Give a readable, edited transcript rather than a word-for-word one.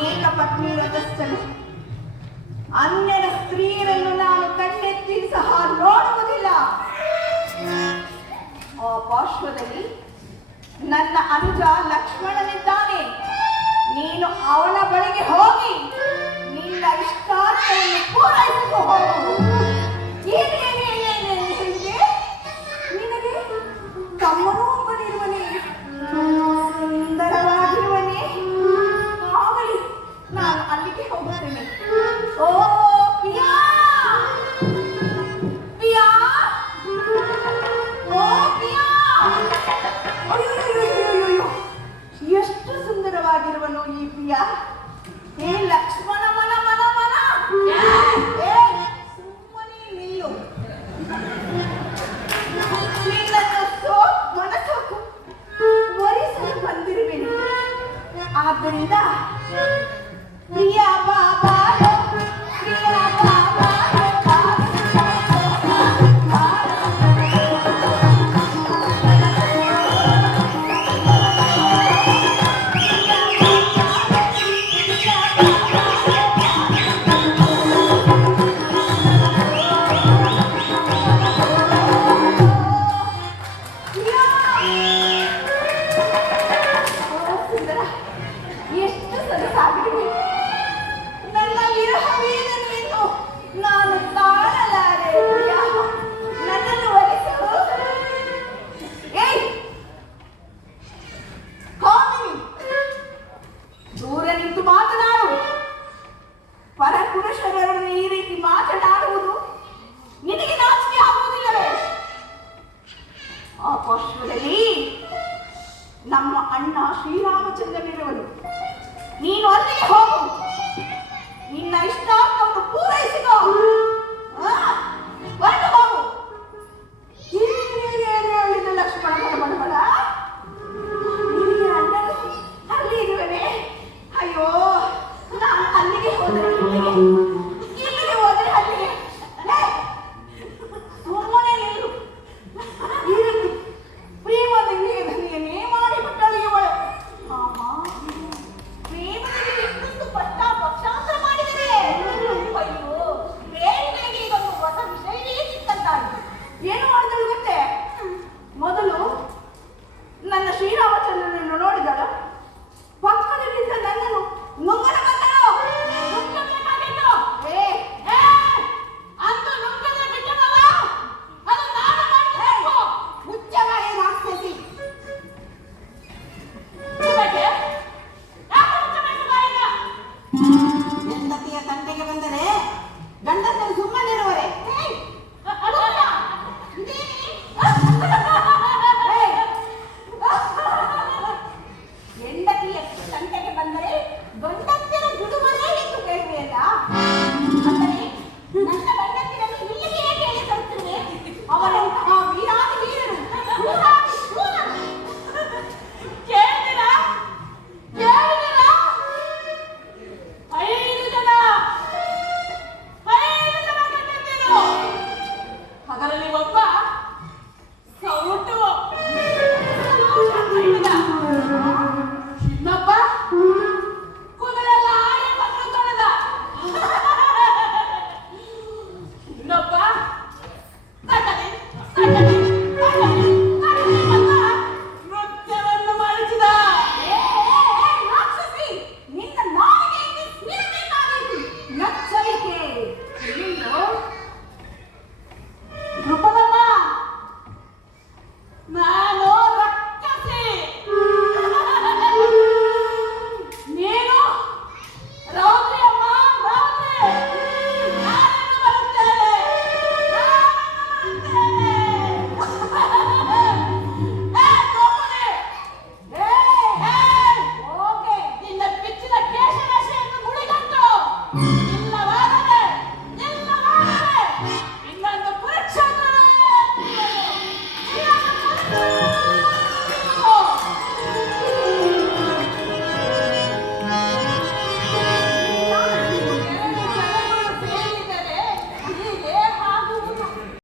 ಏಕಪತ್ನಿ ವ್ರತಸ್ಥಳು. ಅನ್ಯರ ಸ್ತ್ರೀಯರನ್ನು ನಾನು ಕಣ್ಣೆತ್ತಿ ಸಹ ನೋಡುವುದಿಲ್ಲ. ಆ ಪಾರ್ಶ್ವದಲ್ಲಿ ನನ್ನ ಅನುಜ ಲಕ್ಷ್ಮಣನಿದ್ದಾನೆ. ನೀನು ಅವನ ಬಳಿಗೆ ಹೋಗಿ ನಿನ್ನ ಇಷ್ಟಾರ್ಥವನ್ನು ಪೂರೈಸಿಕೊ ಹೋಗು. ನಿನಗೆ ತಮ್ಮನೂ ಒಬ್ಬನಿರುವನೇ, ಸುಂದರವಾಗಿರುವನೇ. ಆಗಲಿ, ನಾನು ಅಲ್ಲಿಗೆ ಹೋಗುತ್ತೇನೆ. ಓ ಪಿಯಾ, ಪಿಯಾ, ಓ ಪಿಯಾ. ಅಯ್ಯೋ, ಎಷ್ಟು ಸುಂದರವಾಗಿರುವನು ಈ ಪಿಯಾ. ಏ ಲಕ್ಷ್ಮಣ ಮನ ಮನ ಮನ, ಸುಮ್ಮನೆ ನಿಲ್ಲು. ನಿನ್ನನ್ನು ಮನಸ್ಸು ವರಿಸಲು ಬಂದಿರುವೆನು. ಆದ್ದರಿಂದ ಪ್ರಿಯ ಬಾಬಾ, ಪ್ರಿಯ ಬಾಬಾ, ಪರಪುರುಷರನ್ನು ಈ ರೀತಿ ಮಾತನಾಡುವುದು ನಿನಗೆ ನಾಚಿಕೆ ಆಗುವುದಿಲ್ಲವೇ? ಆ ಪಾರ್ಶ್ವದಲ್ಲಿ ನಮ್ಮ ಅಣ್ಣ ಶ್ರೀರಾಮಚಂದ್ರನಿರುವನು. ನೀನು ಅಲ್ಲಿಗೆ ಹೋಗು, ನಿನ್ನ ಇಷ್ಟಾರ್ಥವನ್ನು ಪೂರೈಸಿಕೋ. ಹೊರಟು ಹೋಗು. ಹೇಳಿದ ಲಕ್ಷ್ಮಣ ಬಡಬಡ, ನಿನಗೆ ಅಣ್ಣನು ಅಲ್ಲಿ ಇರುವನೆ. ಅಯ್ಯೋ, ನಾನು ಅಲ್ಲಿಗೆ ಹೋದರೆ ಇಲ್ಲಿಗೆ ಹೋದರೆ ಅಲ್ಲಿಗೆ. ಸುಮ್ಮನೆ ನಿಲ್ಲು. ಈ ರೀತಿ ಪ್ರೇಮದಲ್ಲಿ ಧನಿಯನ್ನೇ ಮಾಡಿಬಿಟ್ಟಳು ಇವಳು. ಪ್ರೇಮದಲ್ಲಿ ಎಷ್ಟೊಂದು ಪಕ್ಷಾಂತರ ಮಾಡಿದರೆ. ಅಯ್ಯೋ, ಪ್ರೇಮಿಗಳಿಗೆ ಇದೊಂದು ಹೊಸ ವಿಷಯವೇ ಸಿಕ್ಕಂತಾಗಿ. ಏನು ಮಾಡಿದಳು ಗೊತ್ತೇ? ಮೊದಲು ನನ್ನ ಶ್ರೀರಾಮಚಂದ್ರನನ್ನು ನೋಡಿದಳು, ಪಕ್ಕದಲ್ಲಿದ್ದ ನನ್ನನ್ನು ನುಂಗನ ಬಂದಳು. ನುಂಗಬೇಕಾಗಿತ್ತು. ಅಂದು ನುಂಗದ ಬಿಟ್ಟನಲ್ಲ, ಅದು ನಾನು ಮಾಡಬೇಕು. ಮುಚ್ಚವಾಗಿ ರಾಕ್ಷಸಿ. ಹೆಂಡತಿಯ ತಂಟೆಗೆ ಬಂದರೆ ಗಂಡಸರು ಸುಮ್ಮನಿರುವರೆ. ಹೆಂಡತಿಯ ತಂಟೆಗೆ ಬಂದರೆ ಗಂಡ